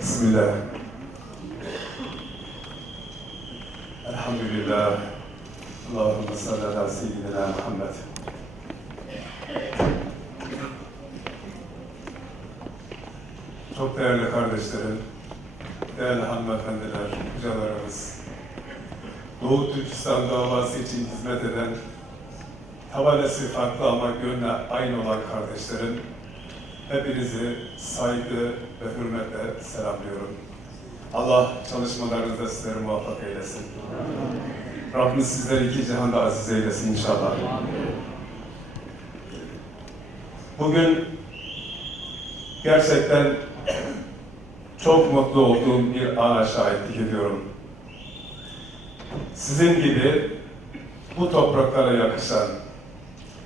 Bismillah. Elhamdülillah. Allahümme salli ala seyyidina Muhammed. Çok değerli kardeşlerim, değerli hanımefendiler, hocalarımız, Doğu Türkistan davası için hizmet eden, havalesi farklı ama gönlü aynı olan kardeşlerim, hepinizi saygı ve hürmetle selamlıyorum. Allah çalışmalarınızda sizleri muvaffak eylesin. Rabbimiz sizleri iki cihanda aziz eylesin inşallah. Bugün gerçekten çok mutlu olduğum bir ana şahitlik ediyorum. Sizin gibi bu topraklara yakışan,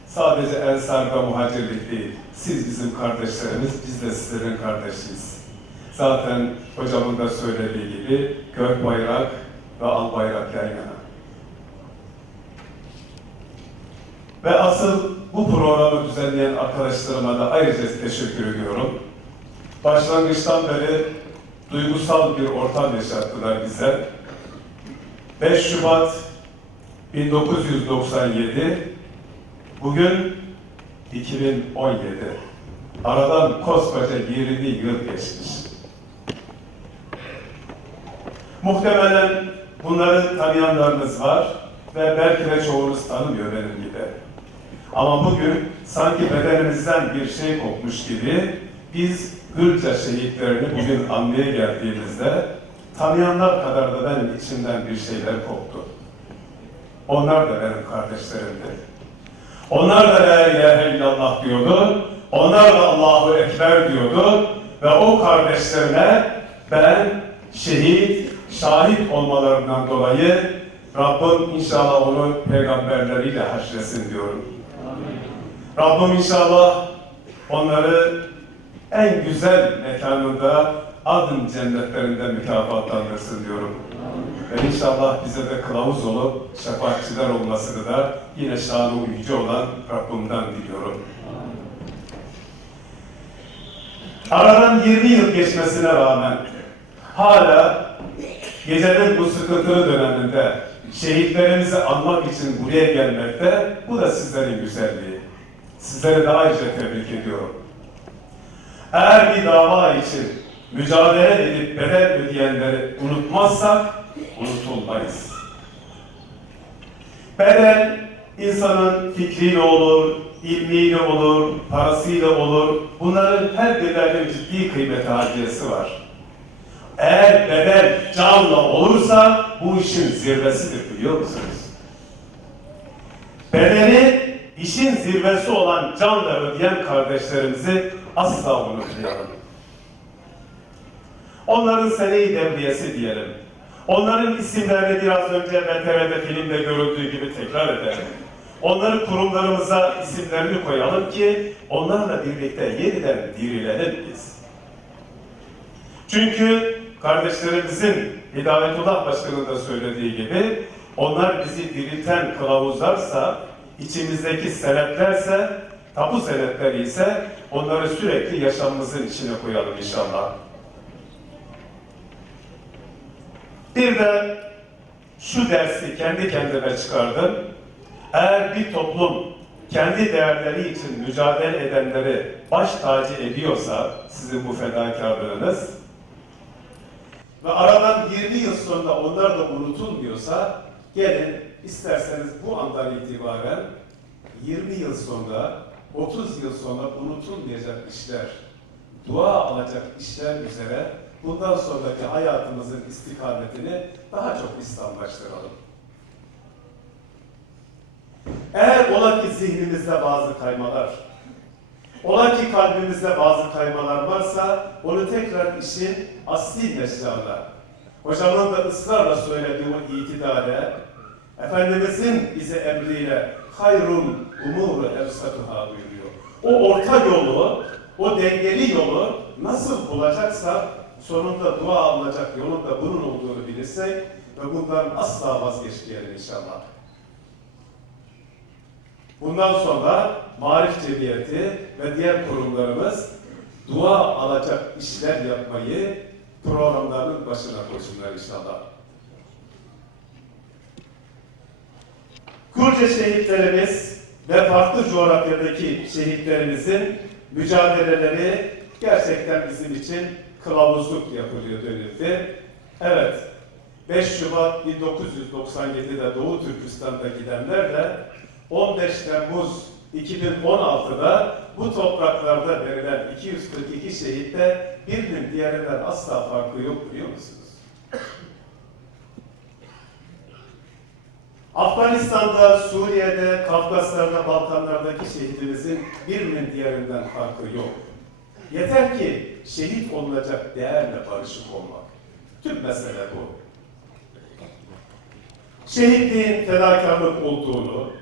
sadece ensarda muhacirlik değil, siz bizim kardeşlerimiz, biz de sizlerin kardeşiyiz. Zaten hocamın da söylediği gibi gök bayrak ve al bayrak yan yana. Ve asıl bu programı düzenleyen arkadaşlarıma da ayrıca teşekkür ediyorum. Başlangıçtan beri duygusal bir ortam yaşattılar bize. 5 Şubat 1997, bugün 2017. Aradan koskoca 20 yıl geçmiş. Muhtemelen bunları tanıyanlarınız var ve belki de çoğunuz tanımıyor benim gibi. Ama bugün sanki bedenimizden bir şey kopmuş gibi biz Gülce şehitlerini bugün anmaya geldiğimizde tanıyanlar kadar da benim içimden bir şeyler koptu. Onlar da benim kardeşlerimdi. Onlar da la ilahe illallah diyordu. Onlar da Allahu Ekber diyordu. Ve o kardeşlerine ben şehit, şahit olmalarından dolayı Rabbim inşallah onu peygamberleriyle haşresin diyorum. Rabbim inşallah onları en güzel mekanında adın cennetlerinde mükafatlandırsın diyorum. Ve inşallah bize de kılavuz olup şefaatçiler olmasını da yine şanı yüce olan Rabbimden diliyorum. Aradan 20 yıl geçmesine rağmen hala gecenin bu sıkıntılı döneminde şehitlerimizi anmak için buraya gelmekte, bu da sizlerin güzelliği. Sizleri de ayrıca tebrik ediyorum. Eğer bir dava için mücadele edip bedel ödeyenleri unutmazsak unutulmayız. Bedel insanın fikriyle olur, ilmiyle olur, parasıyla olur. Bunların her bedelin ciddi kıymeti harciyesi var. Eğer bedel canla olursa bu işin zirvesidir, biliyor musunuz? Bedeli işin zirvesi olan canla ödeyen kardeşlerimizi asla unutmayalım. Onların sene-i devriyesi diyelim. Onların isimlerini biraz önce VTR'de filmde görüldüğü gibi tekrar edelim. Onların kurumlarımıza isimlerini koyalım ki onlarla birlikte yeniden dirilelim biz. Çünkü kardeşlerimizin Hidayetullah Başkanı'nın da söylediği gibi onlar bizi dirilten kılavuzlarsa, içimizdeki senetlerse, tapu senetleri ise onları sürekli yaşamımızın içine koyalım inşallah. Bir de şu dersi kendi kendime çıkardım. Eğer bir toplum kendi değerleri için mücadele edenleri baş tacı ediyorsa, sizin bu fedakarlığınız, ve aradan 20 yıl sonra onlar da unutulmuyorsa, gelin isterseniz bu andan itibaren 20 yıl sonra, 30 yıl sonra unutulmayacak işler, dua alacak işler üzere bundan sonraki hayatımızın istikametini daha çok İslamlaştıralım. Eğer ola ki zihnimizde bazı kaymalar, ola ki kalbimizde bazı kaymalar varsa onu tekrar işin asli meşrağına, hocamın da ısrarla söylediği o itidale, Efendimizin bize emriyle hayrun umuru evsatuhâ buyuruyor. O orta yolu, o dengeli yolu nasıl bulacaksa sonunda dua alınacak yolun da bunun olduğunu bilirsek ve bundan asla vazgeçmeyelim inşallah. Bundan sonra Maarif Cemiyeti ve diğer kurumlarımız dua alacak işler yapmayı programlarının başına koysunlar inşallah. Kurce şehitlerimiz ve farklı coğrafyadaki şehitlerimizin mücadeleleri gerçekten bizim için kılavuzluk yapılıyor denildi. Evet, 5 Şubat 1997'de Doğu Türkistan'da gidenlerle 15 Temmuz 2016'da bu topraklarda verilen 242 şehitte birinin diğerinden asla farkı yok, biliyor musunuz? Afganistan'da, Suriye'de, Kafkaslar'da, Balkanlar'daki şehidimizin birinin diğerinden farkı yok. Yeter ki şehit olunacak değerle barışık olmak. Tüm mesele bu. Şehitliğin fedakarlık olduğunu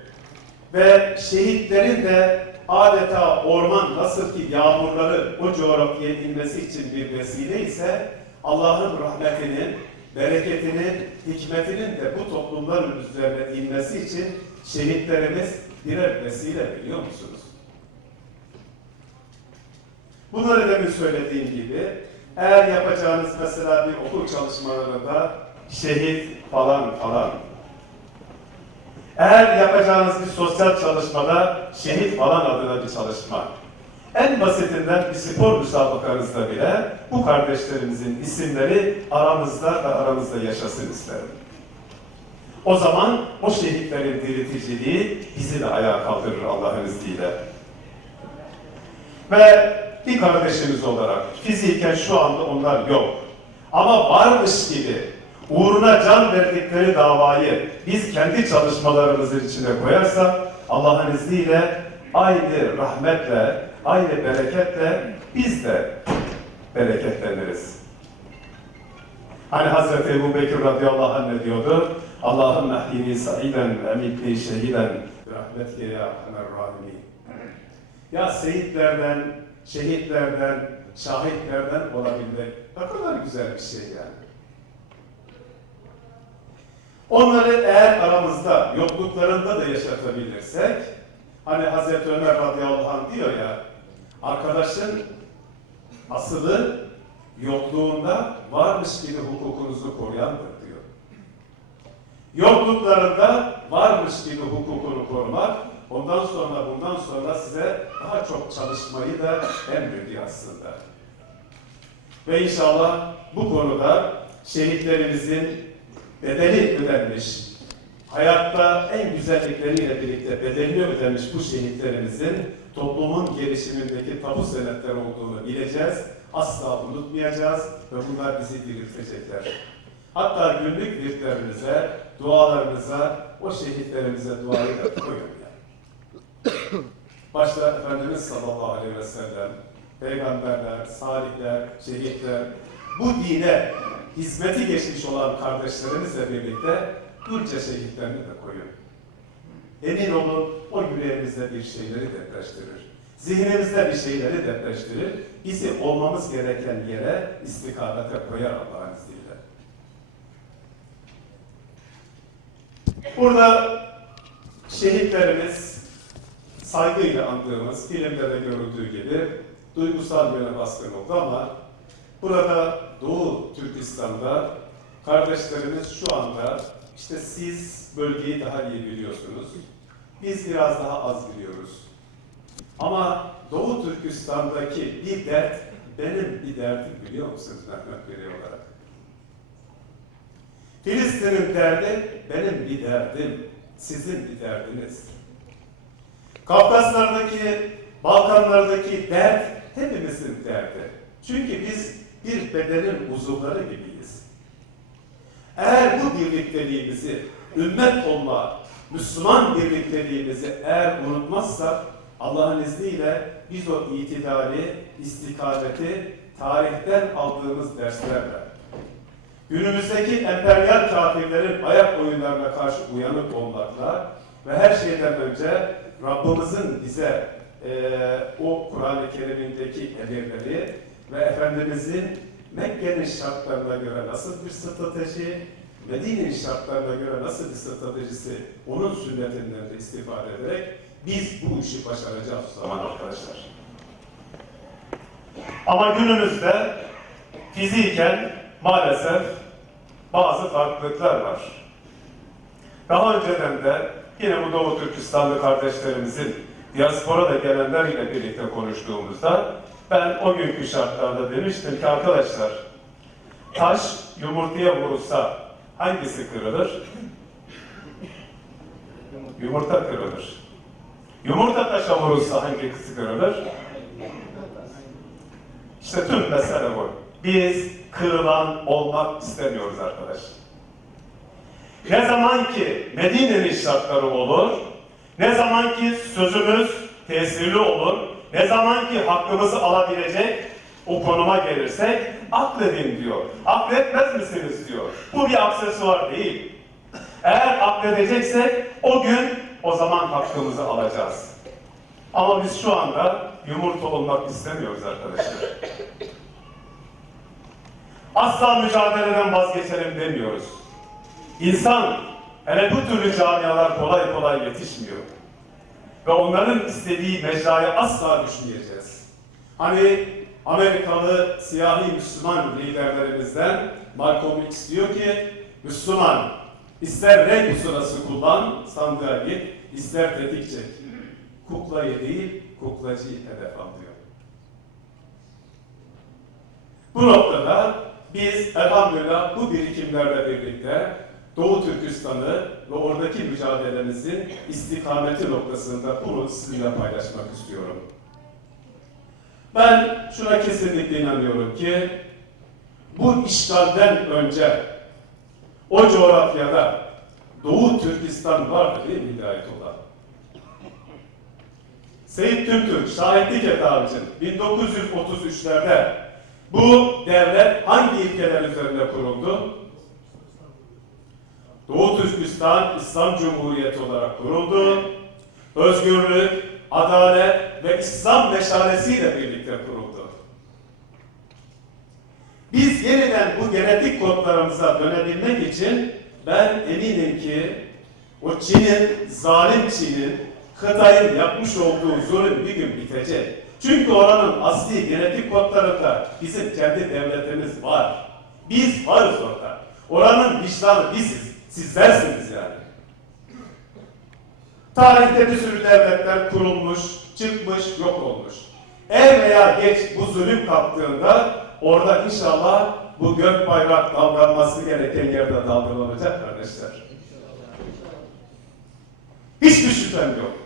ve şehitlerin de adeta orman nasıl ki yağmurları o coğrafyaya inmesi için bir vesile ise Allah'ın rahmetinin, bereketinin, hikmetinin de bu toplumların üzerine inmesi için şehitlerimiz birer vesile, biliyor musunuz? Bunları demin söylediğim gibi eğer yapacağınız mesela bir okul çalışmalarında şehit falan falan, eğer yapacağınız bir sosyal çalışmada şehit falan adına bir çalışma, en basitinden bir spor müsabakanızda bile bu kardeşlerimizin isimleri aramızda yaşasın isterim. O zaman o şehitlerin dirilticiliği bizi de ayağa kaldırır Allah'ın izniyle. Ve bir kardeşimiz olarak fiziken şu anda onlar yok. Ama varmış gibi uğruna can verdikleri davayı biz kendi çalışmalarımızın içine koyarsak Allah'ın izniyle aynı rahmetle, aynı bereketle biz de bereketleniriz. Hani Hazreti Ebu Bekir radıyallahu anh ne diyordu? Allahümme ahyini sa'iden ve emitni şehiden rahmetke ya arhamer rahimin. Ya seyitlerden, şehitlerden, şahitlerden olabilmek ne kadar güzel bir şey yani. Onları eğer aramızda, yokluklarında da yaşatabilirsek, hani Hazreti Ömer radıyallahu anh diyor ya, arkadaşın asılı yokluğunda varmış gibi hukukunuzu koruyandır diyor. Yokluklarında varmış gibi hukukunu korumak, bundan sonra size daha çok çalışmayı da emrediyor aslında. Ve inşallah bu konuda şehitlerimizin bedeli ödenmiş, hayatta en güzellikleriyle birlikte bedelini ödenmiş bu şehitlerimizin toplumun gelişimindeki tapu senetleri olduğunu bileceğiz, asla unutmayacağız ve bunlar bizi diriltecekler. Hatta günlük virtlerinize, dualarınıza, o şehitlerimize duayı da koyun yani. Başta Efendimiz sallallahu aleyhi ve sellem, peygamberler, salihler, şehitler, bu dine hizmeti geçmiş olan kardeşlerimizle birlikte Kurce şehitlerini de koyun. Emin olun o yüreğimizde bir şeyleri depreştirir. Zihnimizde bir şeyleri depreştirir. Bizi olmamız gereken yere, istikamete koyar Allah'ın izniyle. Burada şehitlerimiz saygıyla andığımız, filmde de görüldüğü gibi duygusal yöne baskın oldu ama burada Doğu Türkistan'da kardeşlerimiz şu anda işte siz bölgeyi daha iyi biliyorsunuz. Biz biraz daha az biliyoruz. Ama Doğu Türkistan'daki bir dert benim bir derdim, biliyor musunuz Mehmet Bey olarak? Filistin'in derdi benim bir derdim, sizin bir derdiniz. Kafkaslardaki, Balkanlardaki dert hepimizin derdi. Çünkü biz bir bedenin uzuvları gibiyiz. Eğer bu birlikteliğimizi, ümmet olma, Müslüman birlikteliğimizi eğer unutmazsak, Allah'ın izniyle biz o itidali, istikameti tarihten aldığımız derslerle, günümüzdeki emperyal kafirlerin ayak oyunlarına karşı uyanık olmakla ve her şeyden önce Rabbimizin bize o Kur'an-ı Kerim'indeki emirleri ve Efendimizin Mekke'nin şartlarına göre nasıl bir strateji, Medine'nin şartlarına göre nasıl bir stratejisi, onun sünnetinden de istifade ederek biz bu işi başaracağız o zaman arkadaşlar. Ama günümüzde fiziken maalesef bazı farklılıklar var. Daha önceden de yine bu Doğu Türkistanlı kardeşlerimizin diaspora da gelenlerle birlikte konuştuğumuzda ben o günkü şartlarda demiştim ki arkadaşlar, taş yumurtaya vurulsa hangisi kırılır? Yumurta kırılır. Yumurta taşa vurulsa hangisi kırılır? İşte tüm mesele bu. Biz kırılan olmak istemiyoruz arkadaş. Ne zaman ki Medine'nin şartları olur, ne zaman ki sözümüz tesirli olur, ne zaman ki hakkımızı alabilecek o konuma gelirsek, akledin diyor. Akletmez misiniz diyor. Bu bir aksesuar değil. Eğer akledeceksek o zaman hakkımızı alacağız. Ama biz şu anda yumurta olmak istemiyoruz arkadaşlar. Asla mücadeleden vazgeçelim demiyoruz. İnsan, hele bu türlü camialar kolay kolay yetişmiyor. Ve onların istediği mecraya asla düşmeyeceğiz. Hani Amerikalı siyahi Müslüman liderlerimizden Malcolm X diyor ki, Müslüman, ister renk pusulası kullan, sandığa git, ister tetik çek. Kuklayı değil, kuklacıyı hedef al diyor. Bu noktada biz elhamdülillah bu birikimlerle birlikte Doğu Türkistan'ı ve oradaki mücadelemizin istikameti noktasında bunu sizinle paylaşmak istiyorum. Ben şuna kesinlikle inanıyorum ki bu işgalden önce o coğrafyada Doğu Türkistan vardı değil mi Hidayetullah? Seyit Tümtürk şahitlik eder için 1933'lerde bu devlet hangi ilkeler üzerinde kuruldu? Doğu Türkistan İslam Cumhuriyeti olarak kuruldu. Özgürlük, adalet ve İslam meşalesiyle birlikte kuruldu. Biz yeniden bu genetik kodlarımıza dönebilmek için ben eminim ki o Çin'in, zalim Çin'in, Kıtay'ın yapmış olduğu zulüm bir gün bitecek. Çünkü oranın asli genetik kodlarında bizim kendi devletimiz var. Biz varız orada. Oranın vicdanı biziz. Sizlersiniz yani. Tarihte bir sürü devletler kurulmuş, çıkmış, yok olmuş. Er veya geç bu zulüm kalktığında orada inşallah bu gök bayrak dalgalanması gereken yerde dalgalanacak kardeşler. Hiçbir şüphem yok.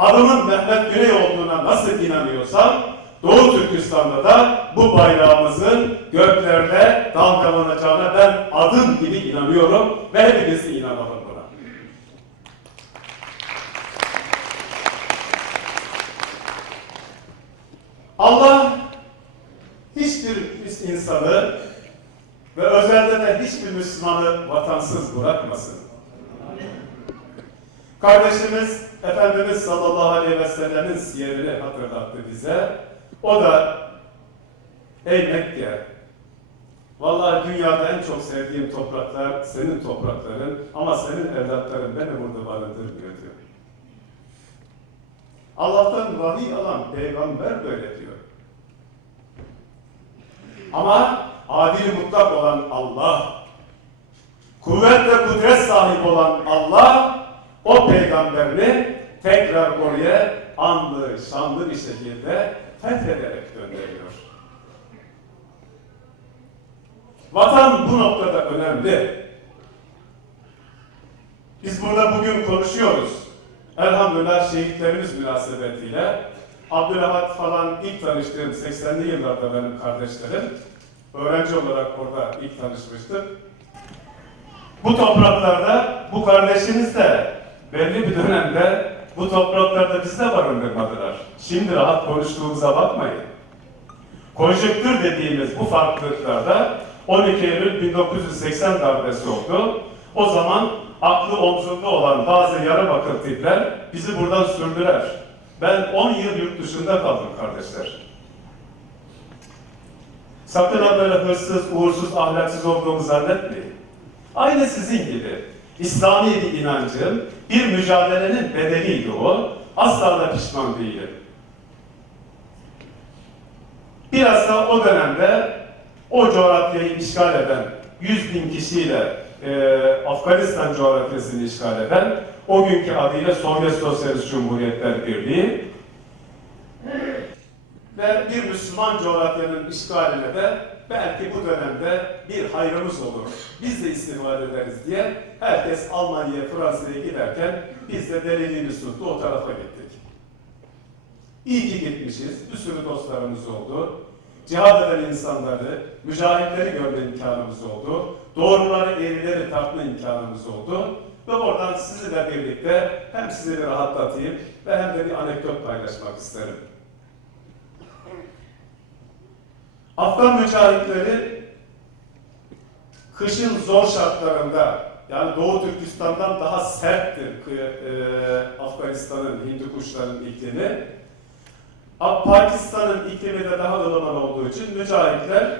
Adımın Mehmet Güney olduğuna nasıl inanıyorsam, Doğu Türkistan'da da bu bayrağımızın göklerde dalgalanacağına ben adım gibi inanıyorum ve hepiniz inanalım buna. Allah hiçbir insanı ve özellikle de hiçbir Müslümanı vatansız bırakmasın. Kardeşimiz Efendimiz sallallahu aleyhi ve sellem'in siyerini hatırlattı bize. O da ey Mekke, vallahi dünyada en çok sevdiğim topraklar senin toprakların ama senin evlatların beni burada barındırmıyor diyor. Allah'tan vahiy alan peygamber böyle diyor. Ama adil mutlak olan Allah, kuvvet ve kudret sahibi olan Allah, o peygamberini tekrar oraya anlı, şanlı bir şekilde fethederek gönderiyor. Vatan bu noktada önemli. Biz burada bugün konuşuyoruz. Elhamdülillah şehitlerimiz münasebetiyle Abdülhamid falan ilk tanıştığım 80'li yıllarda benim kardeşlerim. Öğrenci olarak orada ilk tanışmıştık. Bu topraklarda bu kardeşimiz de belli bir dönemde bu topraklarda bizi de barındırmadılar. Şimdi rahat konuştuğumuza bakmayın. Konjonktür dediğimiz bu farklılıklarda 12 Eylül 1980 darbesi oldu. O zaman aklı omzunda olan bazı yarım akıl tipler bizi buradan sürdüler. Ben 10 yıl yurt dışında kaldım kardeşler. Sakın ha böyle hırsız, uğursuz, ahlaksız olduğumu zannetmeyin. Aynı sizin gibi. İslami bir inancım, bir mücadelenin bedeliydi o. Asla da pişman değilim. Biraz da o dönemde o coğrafyayı işgal eden 100 bin kişiyle Afganistan coğrafyasını işgal eden, o günkü adıyla Sovyet Sosyalist Cumhuriyetler Birliği ve bir Müslüman coğrafyanın işgaline de belki bu dönemde bir hayrımız olur, biz de istifade ederiz diye herkes Almanya'ya, Fransa'ya giderken biz de deliliğimiz tuttu, o tarafa gittik. İyi ki gitmişiz, bir sürü dostlarımız oldu. Cihad eden insanları, mücahitleri görme imkanımız oldu. Doğruları, eğrileri tartma imkanımız oldu. Ve oradan sizinle birlikte hem sizi bir rahatlatayım ve hem de bir anekdot paylaşmak isterim. Afgan mücahitleri kışın zor şartlarında, yani Doğu Türkistan'dan daha serttir Afganistan'ın, Hindukuşların iklimi. Pakistan'ın iklimi de daha ılıman olduğu için mücahitler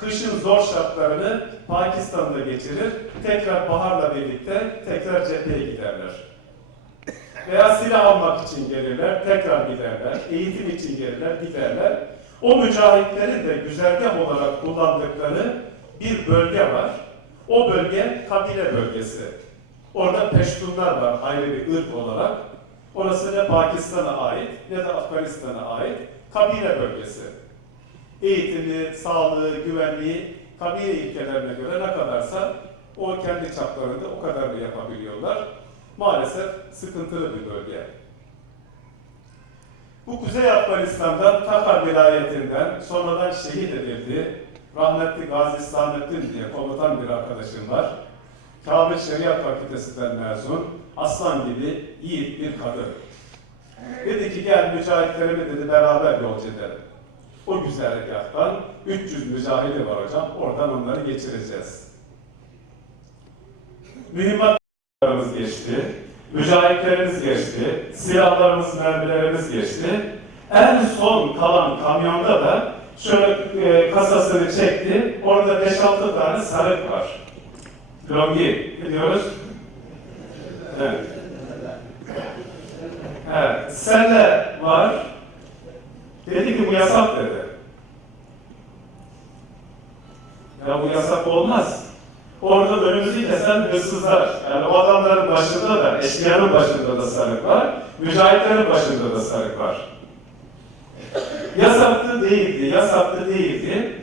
kışın zor şartlarını Pakistan'da geçirir, tekrar baharla birlikte tekrar cepheye giderler. Veya silah almak için gelirler, tekrar giderler, eğitim için gelirler, giderler. O mücahitlerin de güzergah olarak kullandıkları bir bölge var. O bölge kabile bölgesi. Orada Peştunlar var ayrı bir ırk olarak. Orası ne Pakistan'a ait ne de Afganistan'a ait kabile bölgesi. Eğitimi, sağlığı, güvenliği kabile ilkelerine göre ne kadarsa o kendi çaplarında o kadarını yapabiliyorlar. Maalesef sıkıntılı bir bölge. Bu Kuzey Afganistan'da Tatar vilayetinden sonradan şehit edildi. Rahmetli Gazi Samettin diye komutan bir arkadaşım var. Kabe Şeriat Fakültesinden mezun, aslan gibi yiğit bir kadın. Dedi ki gel mücahitlerimi dedi beraber yolcu edelim. O güzergahtan 300 mücahidi var hocam, oradan onları geçireceğiz. Mühimmatlarımız geçti, mücahitlerimiz geçti, silahlarımız, mermilerimiz geçti. En son kalan kamyonda da şöyle kasasını çekti, orada 5-6 tane sarık var. Longi diyoruz. Evet. Evet. Selle var. Dedi ki bu yasak dedi. Ya bu yasak olmaz. Orada önümüzü kesen hırsızlar. Yani o adamların başında da, eşkıyanın başında da sarık var. Mücahitlerin başında da sarık var. Yasaktı değildi, yasaktı değildi.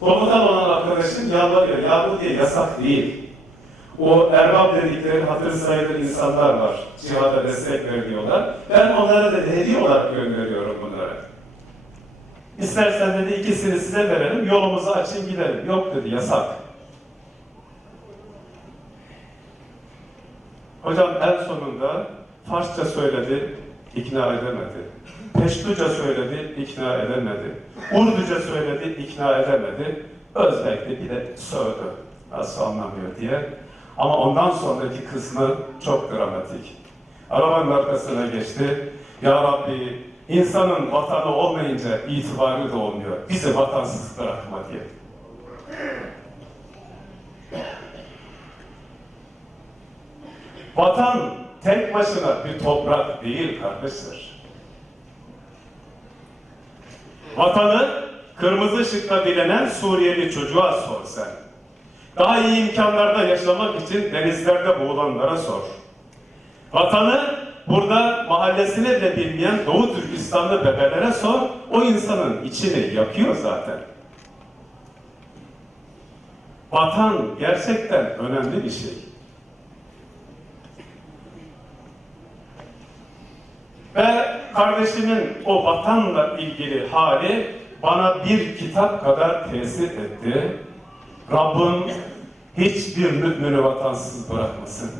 Komutan olan arkadaşım yalvarıyor. Ya bu diye yasak değil. O erbab dedikleri hatır sayılır insanlar var. Cihada destek veriyorlar. Ben onlara da hediye olarak gönderiyorum bunları. İstersen dedi ikisini size verelim, yolumuzu açın gidelim. Yok dedi, yasak. Hocam en sonunda Farsça söyledi, ikna edemedi. Peştuca söyledi, ikna edemedi. Urduca söyledi, ikna edemedi. Özbek'te bir de sövdü. Nasıl anlamıyor diye. Ama ondan sonraki kısmı çok dramatik. Arabanın arkasına geçti. Ya Rabbi, insanın vatanı olmayınca itibarı da olmuyor. Bizi vatansız bırakma diye. Vatan tek başına bir toprak değil kardeşler. Vatanı kırmızı ışıkla bilenen Suriyeli çocuğa sor sen. Daha iyi imkanlarda yaşamak için denizlerde boğulanlara sor. Vatanı burada mahallesini bile bilmeyen Doğu Türkistanlı bebelere sor. O insanın içini yakıyor zaten. Vatan gerçekten önemli bir şey. Ve kardeşimin o vatanla ilgili hali bana bir kitap kadar tesir etti. Rabbim hiçbir mümini vatansız bırakmasın.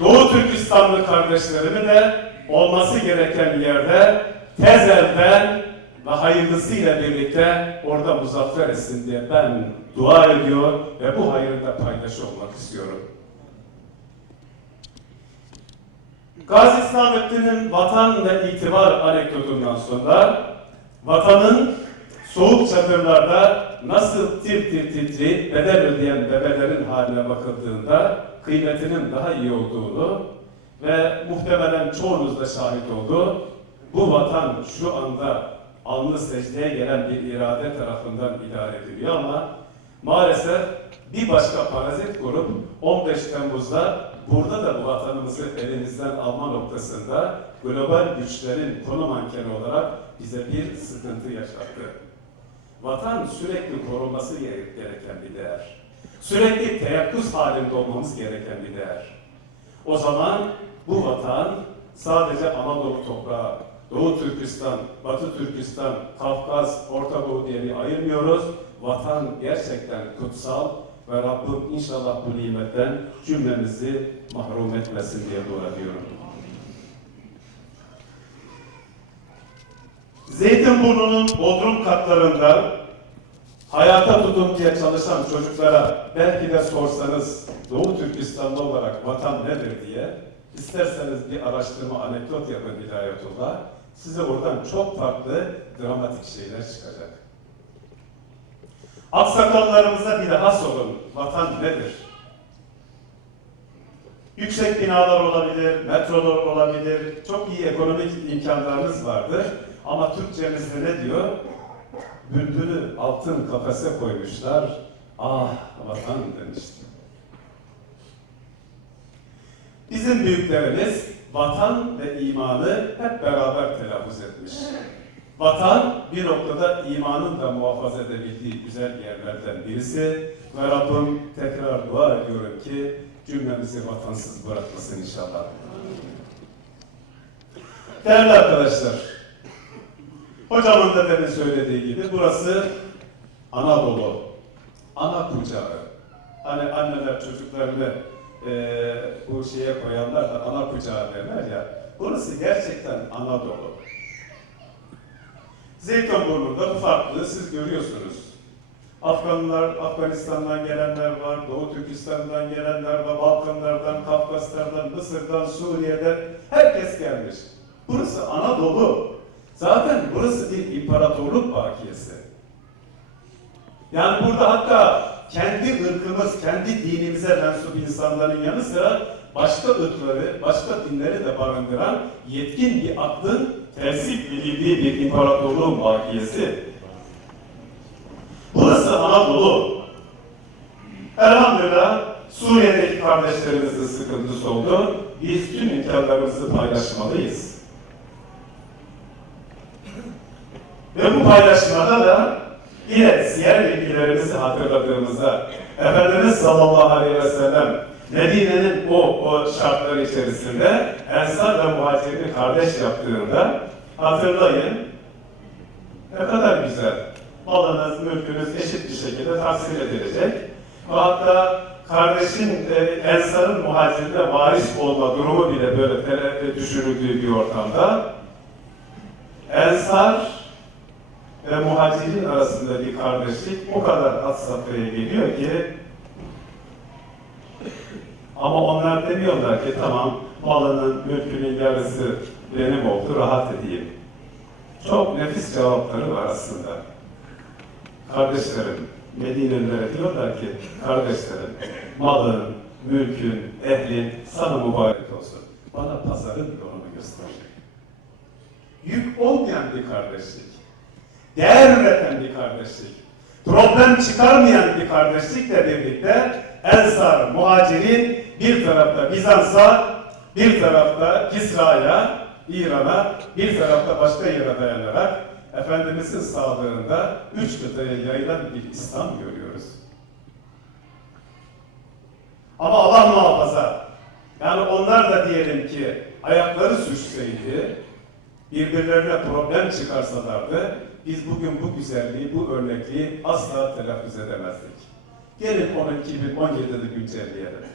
Doğu Türkistanlı kardeşlerimi de olması gereken yerde tez elden ve hayırlısıyla birlikte orada muzaffer etsin diye ben dua ediyor ve bu hayırda paydaş olmak istiyorum. Gazi Samettin'in vatan ve itibar anekdotundan sonra vatanın soğuk çadırlarda nasıl tir tir titri bedel ödeyen bebelerin haline bakıldığında kıymetinin daha iyi olduğunu ve muhtemelen çoğunuz da şahit oldu. Bu vatan şu anda alnı secdeye gelen bir irade tarafından idare ediliyor ama maalesef bir başka parazit grup 15 Temmuz'da burada da bu vatanımızı elimizden alma noktasında global güçlerin konu mankeni olarak bize bir sıkıntı yaşattı. Vatan sürekli korunması gereken bir değer. Sürekli teyakkuz halinde olmamız gereken bir değer. O zaman bu vatan sadece Anadolu toprağı, Doğu Türkistan, Batı Türkistan, Kafkas, Orta Doğu diye bir ayırmıyoruz. Vatan gerçekten kutsal ve Rabbim inşallah bu nimetten cümlemizi mahrum etmesin diye dua ediyorum. Zeytinburnu'nun bodrum katlarında hayata tutunmaya çalışan çocuklara belki de sorsanız Doğu Türkistanlı olarak vatan nedir diye, isterseniz bir araştırma, anekdot yapın Hidayetullah, size oradan çok farklı dramatik şeyler çıkacak. Aksakallarımıza bir daha sorun, vatan nedir? Yüksek binalar olabilir, metrolar olabilir, çok iyi ekonomik imkanlarınız vardır. Ama Türkçemizde ne diyor? Bülbülü altın kafese koymuşlar, ah vatan demişti. Bizim büyüklerimiz vatan ve imanı hep beraber telaffuz etmiş. Vatan bir noktada imanın da muhafaza edebildiği güzel yerlerden birisi ve Rabbim tekrar dua ediyorum ki cümlemizi vatansız bırakmasın inşallah. Değerli arkadaşlar, hocamın da demin söylediği gibi burası Anadolu, ana kucağı. Hani anneler çocuklarını bu şeye koyanlar da ana kucağı derler ya, burası gerçekten Anadolu. Zeytinburnu'nda bu farklılığı siz görüyorsunuz. Afganlar, Afganistan'dan gelenler var, Doğu Türkistan'dan gelenler var, Balkanlardan, Kafkaslardan, Mısır'dan, Suriye'den herkes gelmiş. Burası Anadolu. Zaten burası bir imparatorluk bakiyesi. Yani burada hatta kendi ırkımız, kendi dinimize mensup insanların yanı sıra başka ırkları, başka dinleri de barındıran yetkin bir aklın tersi edildiği bir imparatorluğun bakiyesi. Burası Anadolu. Elhamdülillah Suriye'deki kardeşlerimizin sıkıntısı oldu. Biz tüm imkanlarımızı paylaşmalıyız. Ve bu paylaşmada da yine siyer bilgilerimizi hatırladığımızda Efendimiz sallallahu aleyhi ve sellem Medine'nin o şartları içerisinde Ensar ve Muhacir'i kardeş yaptığında hatırlayın, ne kadar güzel. Malınız, mülkünüz eşit bir şekilde tahsil edilecek. Ve hatta kardeşin Ensar'ın Muhacir'de varis olma durumu bile böyle düşürüldüğü bir ortamda Ensar ve Muhacir'in arasındaki kardeşlik o kadar had safhaya geliyor ki ama onlar demiyorlar ki tamam malının, mülkünün yarısı benim oldu, rahat edeyim. Çok nefis cevapları var aslında. Kardeşlerim, Medinelilere diyorlar ki, kardeşlerim, malın, mülkün, ehlin sana mübarek olsun. Bana pazarın yolunu göster. Yük olmayan bir kardeşlik, değer üreten bir kardeşlik, problem çıkarmayan bir kardeşlikle birlikte Ensar, Muhacir'in bir tarafta Bizans'a, bir tarafta Kisra'ya, İran'a, bir tarafta başka yere dayanarak Efendimiz'in sağlığında 3 kıtaya yayılan bir İslam görüyoruz. Ama Allah muhafaza, yani onlar da diyelim ki ayakları sürçseydi, birbirlerine problem çıkarsalardı, biz bugün bu güzelliği, bu örnekliği asla telaffuz edemezdik. Gelin onu 2017'de güncelleyelim.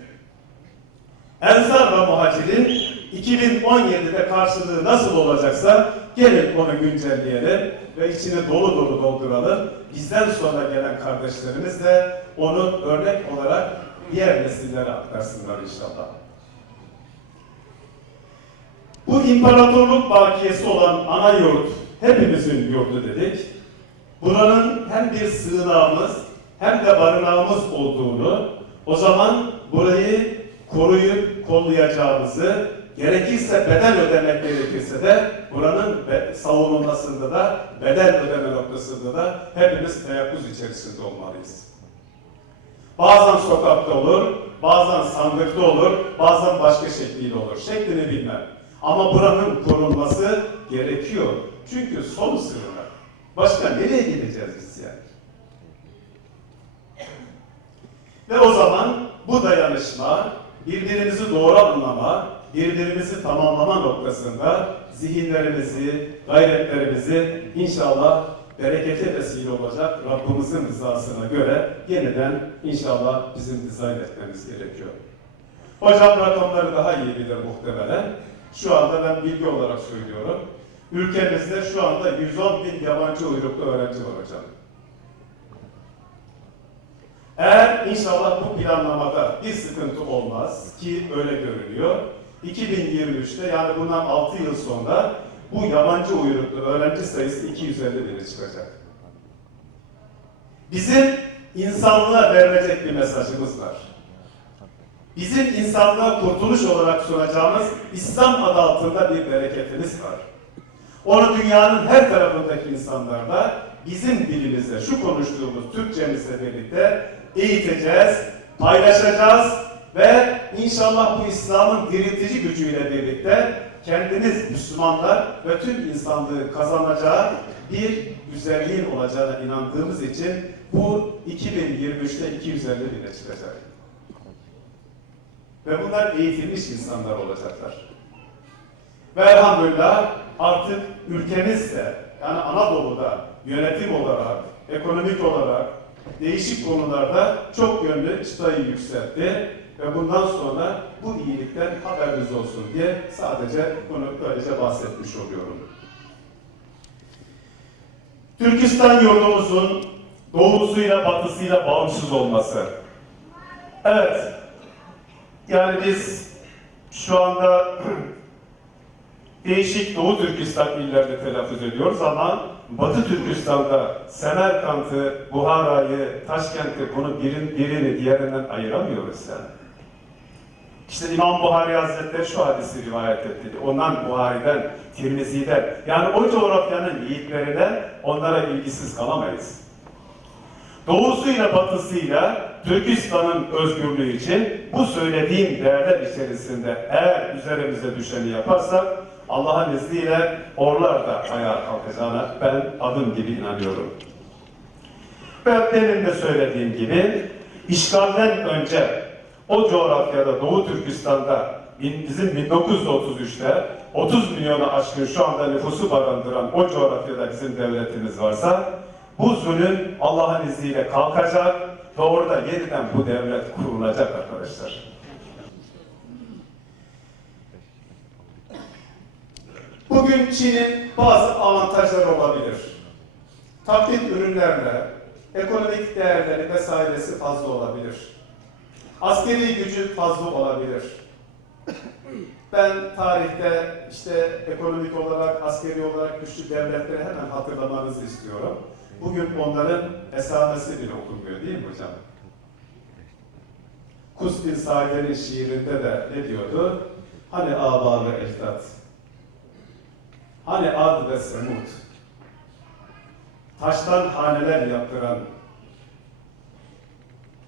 Ensar ve Muhacir'in 2017'de karşılığı nasıl olacaksa gelin onu güncelleyelim ve içini dolu dolu dolduralım. Bizden sonra gelen kardeşlerimiz de onu örnek olarak diğer nesillere aktarsınlar inşallah. Bu imparatorluk bakiyesi olan ana yurt, hepimizin yurdu dedik. Buranın hem bir sığınağımız hem de barınağımız olduğunu, o zaman burayı koruyup kollayacağımızı gerekirse bedel ödemek gerekirse de buranın savunulmasında da, bedel ödeme noktasında da hepimiz teyakkuz içerisinde olmalıyız. Bazen sokakta olur, bazen sandıkta olur, bazen başka şekliyle olur. Şeklini bilmem. Ama buranın korunması gerekiyor. Çünkü son sınırlar. Başka nereye gideceğiz biz yani? Ve o zaman bu dayanışma, birbirimizi doğru anlama, birbirimizi tamamlama noktasında zihinlerimizi, gayretlerimizi inşallah berekete vesile olacak Rabbimizin rızasına göre yeniden inşallah bizim dizayn etmemiz gerekiyor. Hocam rakamları daha iyi bilir muhtemelen. Şu anda ben bilgi olarak söylüyorum. Ülkemizde şu anda 110.000 yabancı uyruklu öğrenci var hocam. Eğer inşallah bu planlamada bir sıkıntı olmaz ki öyle görünüyor. 2023'te yani bundan 6 yıl sonra bu yabancı uyruklu öğrenci sayısı 250.000'e çıkacak. Bizim insanlığa verilecek bir mesajımız var. Bizim insanlığa kurtuluş olarak sunacağımız İslam adı altında bir bereketimiz var. Onu dünyanın her tarafındaki insanlarla bizim dilimizle, şu konuştuğumuz Türkçemizle birlikte eğiteceğiz, paylaşacağız ve inşallah bu İslam'ın diriltici gücüyle birlikte kendimiz Müslümanlar ve tüm insanlığı kazanacağı bir güzelliğin olacağına inandığımız için bu 2023'te 250.000'e çıkacak. Ve bunlar eğitilmiş insanlar olacaklar. Ve elhamdülillah artık ülkemizde, yani Anadolu'da yönetim olarak, ekonomik olarak değişik konularda çok yönlü çıtayı yükseltti. Ve bundan sonra bu iyilikten haberiniz olsun diye sadece bunu böylece bahsetmiş oluyorum. Türkistan yurdumuzun doğusuyla batısıyla bağımsız olması. Evet, yani biz şu anda değişik Doğu Türkistan illerinde telaffuz ediyoruz ama Batı Türkistan'da Semerkant'ı, Buhara'yı, Taşkent'i bunu birini diğerinden ayıramıyoruz yani. İşte İmam Buhari Hazretleri şu hadisi rivayet etti. Ondan Buhari'den, Tirmizi'den, yani o coğrafyanın yiğitlerine onlara ilgisiz kalamayız. Doğusuyla batısıyla Türkistan'ın özgürlüğü için bu söylediğim değerler içerisinde eğer üzerimize düşeni yaparsak Allah'ın izniyle oralar da ayağa kalkacağına ben adım gibi inanıyorum. Ve benim de söylediğim gibi işgalden önce o coğrafyada Doğu Türkistan'da bizim 1933'te 30 milyonu aşkın şu anda nüfusu barındıran o coğrafyada bizim devletimiz varsa bu zulüm Allah'ın izniyle kalkacak ve orada yeniden bu devlet kurulacak arkadaşlar. Bugün Çin'in bazı avantajları olabilir. Taklit ürünlerle, ekonomik değerleri vesairesi fazla olabilir. Askeri gücü fazla olabilir. Ben tarihte işte ekonomik olarak, askeri olarak güçlü devletleri hemen hatırlamanızı istiyorum. Bugün onların esamesi bile okunmuyor değil mi hocam? Kus bin Saide'nin şiirinde de ne diyordu? Hani âbâ ve ecdad, hani Ad ve Semud, taştan haneler yaptıran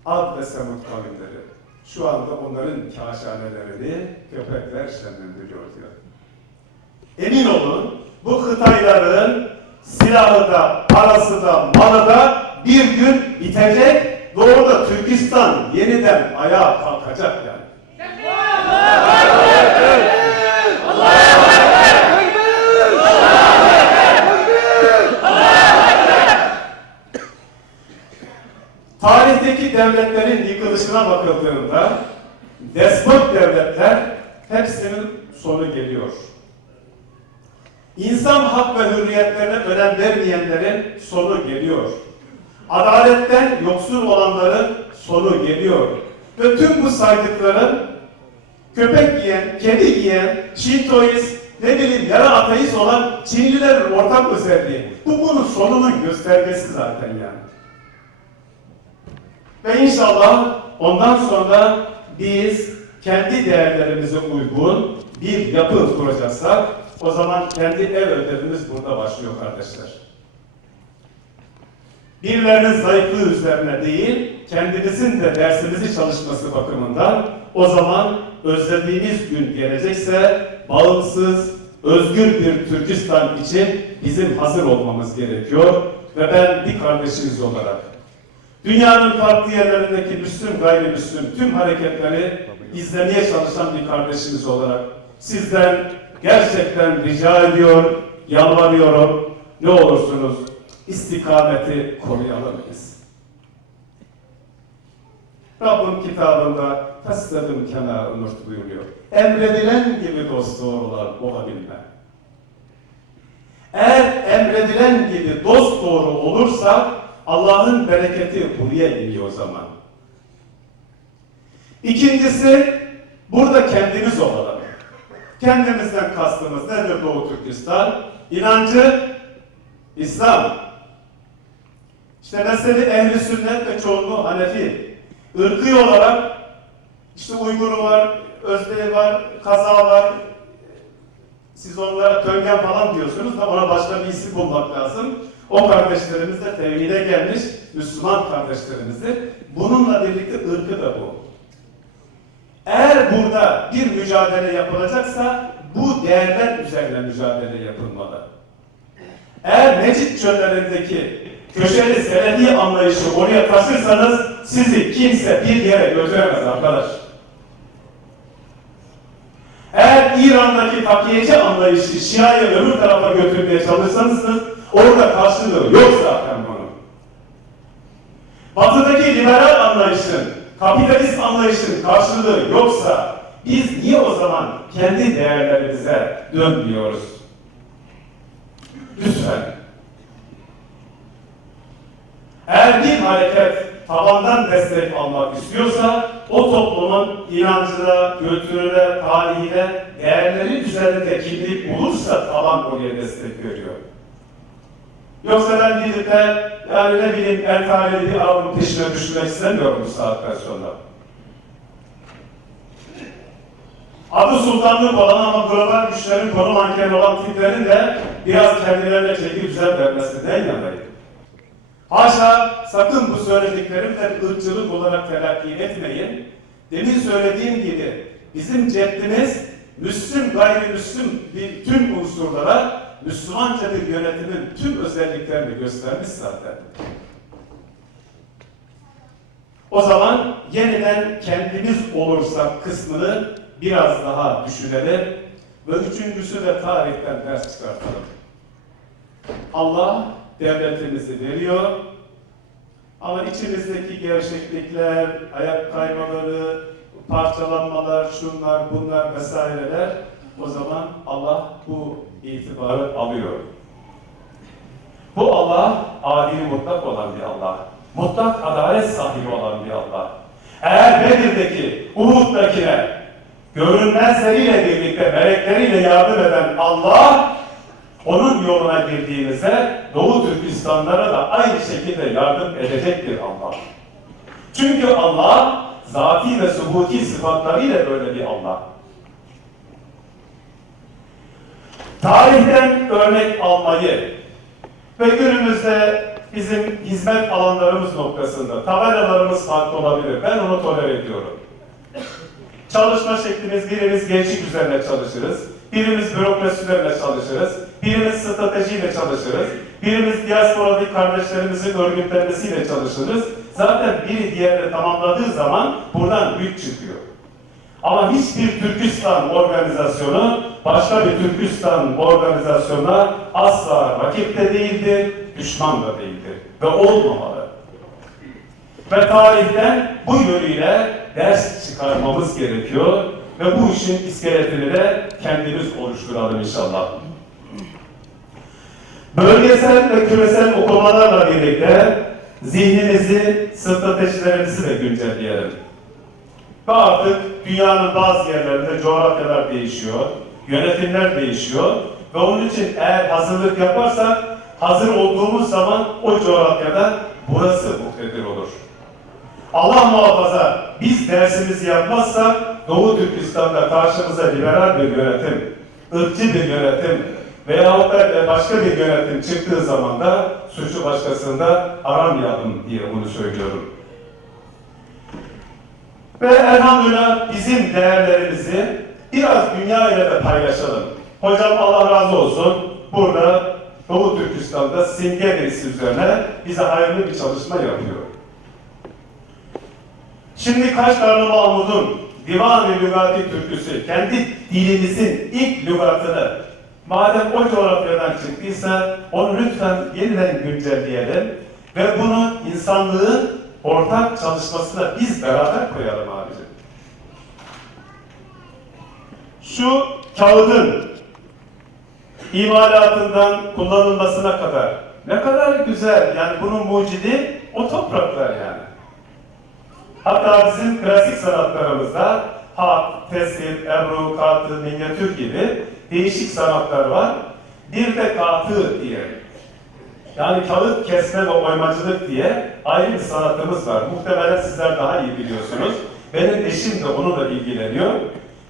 Ad ve Semud kavimleri. Şu anda onların kâşhanelerini köpekler şenlendiriyor diyor. Emin olun bu Hıtayların silahı da, parası da, malı da bir gün bitecek ve orada Türkistan yeniden ayağa kalkacak yani. Tarihteki devletlerin yıkılışına bakıldığında despot devletler hepsinin sonu geliyor. İnsan hak ve hürriyetlerine önem vermeyenlerin sonu geliyor. Adaletten yoksun olanların sonu geliyor. Ve tüm bu saydıkların köpek yiyen, kedi yiyen, Şintoist, ne bileyim yarı ateist olan Çinlilerin ortak özelliği. Bu bunun sonunun göstergesi zaten yani. Ve inşallah ondan sonra biz kendi değerlerimize uygun bir yapı kuracaksak o zaman kendi ev ödevimiz burada başlıyor kardeşler. Birilerinin zayıflığı üzerine değil, kendimizin de dersimizi çalışması bakımından o zaman özlediğimiz gün gelecekse bağımsız, özgür bir Türkistan için bizim hazır olmamız gerekiyor ve ben bir kardeşiniz olarak dünyanın farklı yerlerindeki Müslüm, gayrimüslim tüm hareketleri izlemeye çalışan bir kardeşiniz olarak sizden gerçekten rica ediyor, yalvarıyorum. Ne olursunuz istikameti koruyalım biz. Rabbim kitabında tasdığım kenarı nurt buyuruyor. Emredilen gibi dost doğrular olabilme. Eğer emredilen gibi dost doğru olursa Allah'ın bereketi buraya iniyor o zaman. İkincisi, burada kendimiz olalım. Kendimizden kastımız nedir Doğu Türkistan? İnancı, İslam. İşte mezhebi ehli sünnet ve çoğunluğu Hanefi. Irkı olarak işte Uyguru var, Özbeği var, Kaza var. Siz onlara Töngen falan diyorsunuz da ona başka bir isim bulmak lazım. O kardeşlerimiz de tevhide gelmiş Müslüman kardeşlerimizdir. Bununla birlikte ırkı da bu. Eğer burada bir mücadele yapılacaksa bu değerler üzerine mücadele yapılmalı. Eğer Necid çöllerindeki köşeli selefi anlayışı oraya taşırsanız sizi kimse bir yere götüremez arkadaş. Eğer İran'daki takiyeci anlayışı Şia'yı öbür tarafa götürmeye çalışsanız orada karşılığı yok zaten bunun. Batı'daki liberal anlayışın, kapitalist anlayışın karşılığı yoksa biz niye o zaman kendi değerlerimize dönmüyoruz? Lütfen. Eğer bir hareket tabandan destek almak istiyorsa o toplumun inancına, kültürüne, tarihine, değerleri üzerinde kimlik bulursa taban oraya destek veriyor. Yoksa ben gidip de yani ne bileyim en tarihli bir arabın peşine düşmek istemiyorum bu saatten sonra. Adı sultanlık olan ama global güçlerin konu mankeni olan tiplerin de biraz kendilerine çeki düzen vermesinden yanayım. Haşa sakın bu söylediklerimle ırkçılık olarak telakki etmeyin. Demin söylediğim gibi bizim ceddimiz Müslüm gayrimüslim bir tüm unsurlara Müslümanca bir yönetimin tüm özelliklerini göstermiş zaten. O zaman yeniden kendimiz olursak kısmını biraz daha düşünelim ve üçüncüsü de tarihten ders çıkartalım. Allah devletimizi veriyor ama içimizdeki gevşeklikler, ayak kaymaları, parçalanmalar, şunlar, bunlar vesaireler o zaman Allah bu itibarı alıyor. Bu Allah adil mutlak olan bir Allah. Mutlak adalet sahibi olan bir Allah. Eğer Bedir'deki, Uhud'dakine görünmezleriyle birlikte melekleriyle yardım eden Allah onun yoluna girdiğimizde Doğu Türkistanlara da aynı şekilde yardım edecek bir Allah. Çünkü Allah zati ve subuti sıfatlarıyla böyle bir Allah. Tarihten örnek almayı ve günümüzde bizim hizmet alanlarımız noktasında tabelalarımız farklı olabilir. Ben onu tolere ediyorum. Çalışma şeklimiz birimiz gençlik üzerine çalışırız, birimiz bürokrasi üzerine çalışırız, birimiz stratejiyle çalışırız, birimiz diasporadaki kardeşlerimizin örgütlenmesiyle çalışırız. Zaten biri diğerini tamamladığı zaman buradan güç çıkıyor. Ama hiçbir Türkistan organizasyonu başka bir Türkistan organizasyonuna asla rakip de değildir, düşman da değildir ve olmamalı. Ve tarihten bu yönüyle ders çıkarmamız gerekiyor ve bu işin iskeletini de kendimiz oluşturalım inşallah. Bölgesel ve küresel okumalarla birlikte zihnimizi, stratejilerimizi de güncelleyelim. Ve artık dünyanın bazı yerlerinde coğrafyalar değişiyor, yönetimler değişiyor ve onun için eğer hazırlık yaparsak, hazır olduğumuz zaman o coğrafyada burası muktedir olur. Allah muhafaza biz dersimizi yapmazsak Doğu Türkistan'da karşımıza liberal bir yönetim, ırkçı bir yönetim veyahut da başka bir yönetim çıktığı zaman da suçu başkasında aramayalım diye bunu söylüyorum. Ve elhamdülillah bizim değerlerimizi biraz dünya ile de paylaşalım. Hocam Allah razı olsun burada Doğu Türkistan'da simge birisi üzerine bize hayırlı bir çalışma yapıyor. Şimdi Kaşgarlı Mahmud'un Divan-ı Lügati türküsü, kendi dilimizin ilk lügatını, madem o coğrafyadan çıktıysa onu lütfen yeniden güncelleyelim ve bunu insanlığın ortak çalışmasına biz beraber koyalım abicim. Şu kağıdın imalatından kullanılmasına kadar ne kadar güzel, yani bunun mucidi o topraklar yani. Hatta bizim klasik sanatlarımızda hat, tesir, ebru, katı, minyatür gibi değişik sanatlar var. Bir de katı diye, yani kağıt kesme ve oymacılık diye ayrı bir sanatımız var. Muhtemelen sizler daha iyi biliyorsunuz. Benim eşim de onunla ilgileniyor.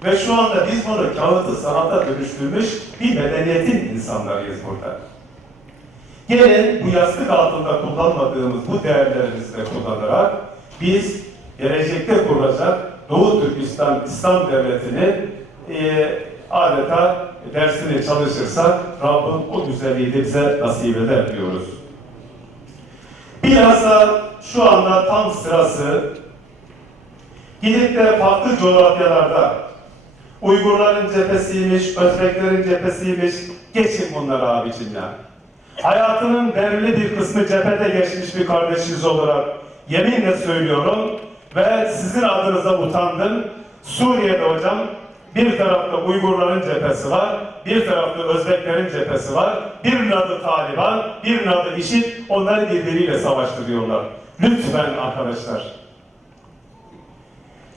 Ve şu anda biz bunu kağıdı sanata dönüştürmüş bir medeniyetin insanlarıyız burada. Gelin bu yastık altında kullanmadığımız bu değerlerimizi de kullanarak biz gelecekte kurulacak Doğu Türkistan İslam Devleti'nin adeta dersini çalışırsak Rabbim o güzelliği de bize nasip eder diyoruz. Bilhassa şu anda tam sırası gidip de farklı coğrafyalarda Uygurların cephesiymiş, Özbeklerin cephesiymiş, geçin bunları abicim ya. Hayatının belirli bir kısmı cephede geçmiş bir kardeşiniz olarak yeminle söylüyorum ve sizin adınıza utandım. Suriye'de hocam bir tarafta Uygurların cephesi var, bir tarafta Özbeklerin cephesi var. Birinin adı Taliban, birinin adı IŞİD, onları birbiriyle savaştırıyorlar. Lütfen arkadaşlar,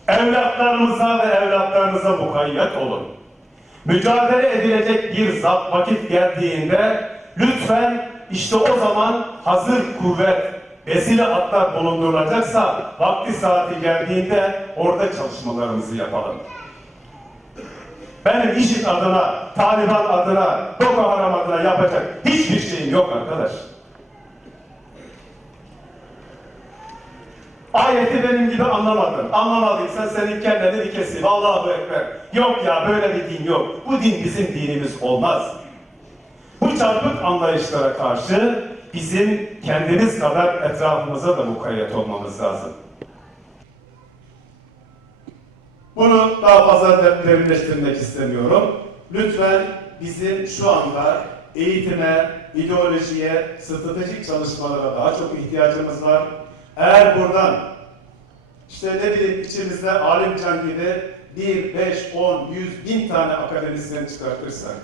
evlatlarımıza ve evlatlarınıza mukayyet olun. Mücadele edilecek bir vakit geldiğinde lütfen işte o zaman hazır kuvvet, vesile atlar bulundurulacaksa vakti saati geldiğinde orada çalışmalarımızı yapalım. Benim IŞİD adına, Taliban adına, Boko Haram adına yapacak hiçbir şeyim yok arkadaş. Ayeti benim gibi anlamadın. Anlamadıysan senin kendini bir keseyim. Allahu Ekber. Yok ya, böyle bir din yok. Bu din bizim dinimiz olmaz. Bu çarpık anlayışlara karşı bizim kendimiz kadar etrafımıza da mukayyet olmamız lazım. Bunu daha fazla derinleştirmek istemiyorum. Lütfen bizim şu anda eğitime, ideolojiye, stratejik çalışmalara daha çok ihtiyacımız var. Eğer buradan işte ne bileyim içimizde Alimcan gibi 1, 5, 10, 100, 1000 tane akademisyen çıkartırsak,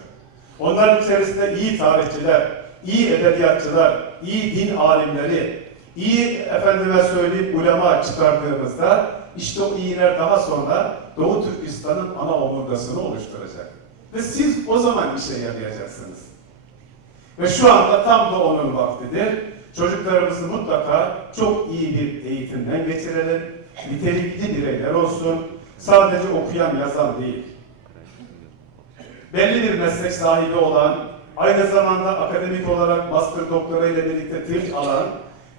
onların içerisinde iyi tarihçiler, iyi edebiyatçılar, iyi din alimleri, iyi efendime söyleyip ulema çıkardığımızda işte o iyiler daha sonra Doğu Türkistan'ın ana omurgasını oluşturacak. Ve siz o zaman işe yarayacaksınız. Ve şu anda tam da onun vaktidir. Çocuklarımızı mutlaka çok iyi bir eğitimden geçirelim. Nitelikli bireyler olsun. Sadece okuyan, yazan değil. Belli bir meslek sahibi olan, aynı zamanda akademik olarak master doktora ile birlikte tırk alan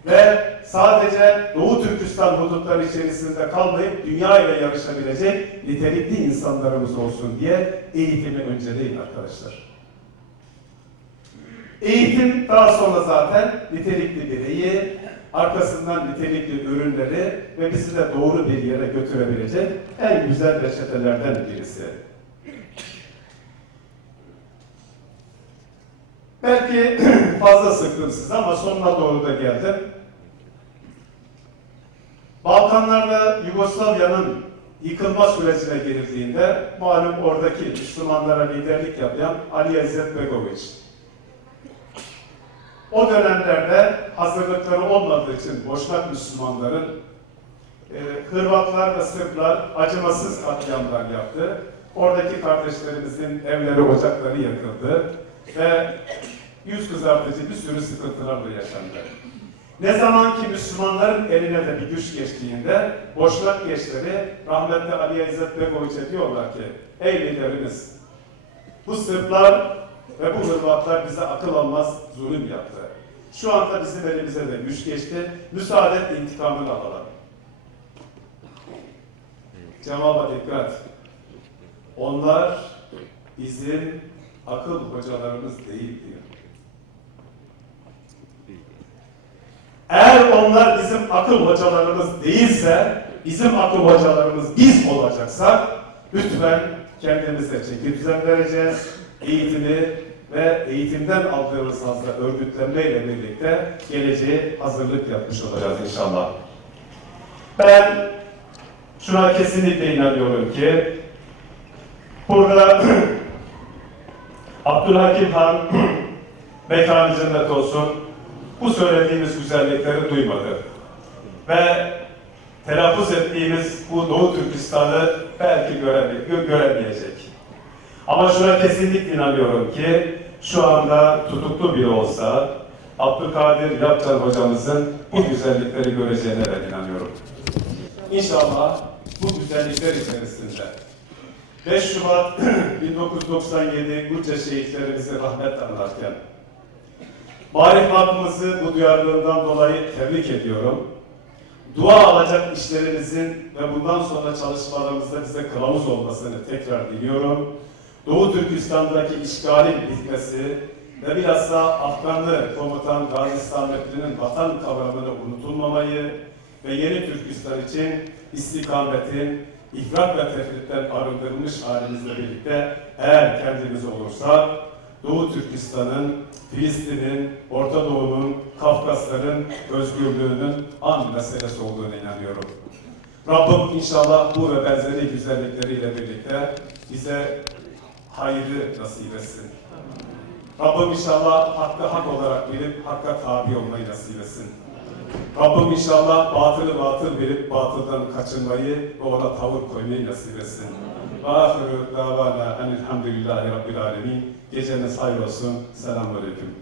ve sadece Doğu Türkistan hudutları içerisinde kalmayıp dünya ile yarışabilecek nitelikli insanlarımız olsun diye eğitimi önceleyin arkadaşlar. Eğitim daha sonra zaten nitelikli bireyi, arkasından nitelikli ürünleri ve bizi de doğru bir yere götürebilecek en güzel reçetelerden birisi. Belki fazla sıktım size ama sonuna doğru da geldim. Balkanlarda Yugoslavya'nın yıkılma sürecine girildiğinde malum oradaki Müslümanlara liderlik yapan Ali İzzet Begoviç. O dönemlerde hazırlıkları olmadığı için Boşnak Müslümanların Hırvatlar ve Sırplar acımasız katliamlar yaptı. Oradaki kardeşlerimizin evleri, ocakları yakıldı ve yüz kızartıcı bir sürü sıkıntılarla yaşandı. Ne zaman ki Müslümanların eline de bir güç geçtiğinde Boşnak gençleri rahmetli Ali İzzet Begoviç'e diyorlar ki ey liderimiz, bu Sırplar ve bu Hırvatlar bize akıl almaz zulüm yaptı. Şu anda bizim elimize de güç geçti. Müsaade et intikamını alalım. Cevaba dikkat. Onlar bizim akıl hocalarımız değil diyor. Eğer onlar bizim akıl hocalarımız değilse, bizim akıl hocalarımız biz olacaksak, lütfen kendimize çeki düzen vereceğiz. Eğitimi ve eğitimden aldığımız hazla örgütlenmeyle birlikte geleceğe hazırlık yapmış olacağız inşallah. Ben şuna kesinlikle inanıyorum ki, burada Abdülhakim Han mekanı cennet olsun, bu söylediğimiz güzellikleri duymadı. Ve telaffuz ettiğimiz bu Doğu Türkistan'ı belki göremeyecek. Ama şuna kesinlikle inanıyorum ki şu anda tutuklu biri olsa Abdülkadir Yapcan hocamızın bu güzellikleri göreceğine ben inanıyorum. İnşallah bu güzellikler içerisinde 5 Şubat 1997 Gülce şehitlerimizi rahmetle anarken Marif Vakfımızı bu duyarlılığından dolayı tebrik ediyorum. Dua alacak işlerimizin ve bundan sonra çalışmalarımızda bize kılavuz olmasını tekrar diliyorum. Doğu Türkistan'daki işgalin bitmesi ve bilhassa Afganlı komutan Gazi Sametli'nin vatan kavramını unutulmamayı ve yeni Türkistan için istikametin ifrat ve tefritten arındırılmış halimizle birlikte eğer kendimiz olursak Doğu Türkistan'ın, Filistin'in, Orta Doğu'nun, Kafkasların özgürlüğünün an meselesi olduğuna inanıyorum. Rabbim inşallah bu ve benzeri güzellikleriyle birlikte bize hayrı nasip etsin. Rabbim inşallah hakkı hak olarak bilip hakka tabi olmayı nasip etsin. Rabbim inşallah batılı batıl bilip batıldan kaçınmayı ve ona tavır koymayı nasip etsin. Ahirü davana enilhamdülillahi rabbil alemin. Geceniz hayır olsun. Selamun aleyküm.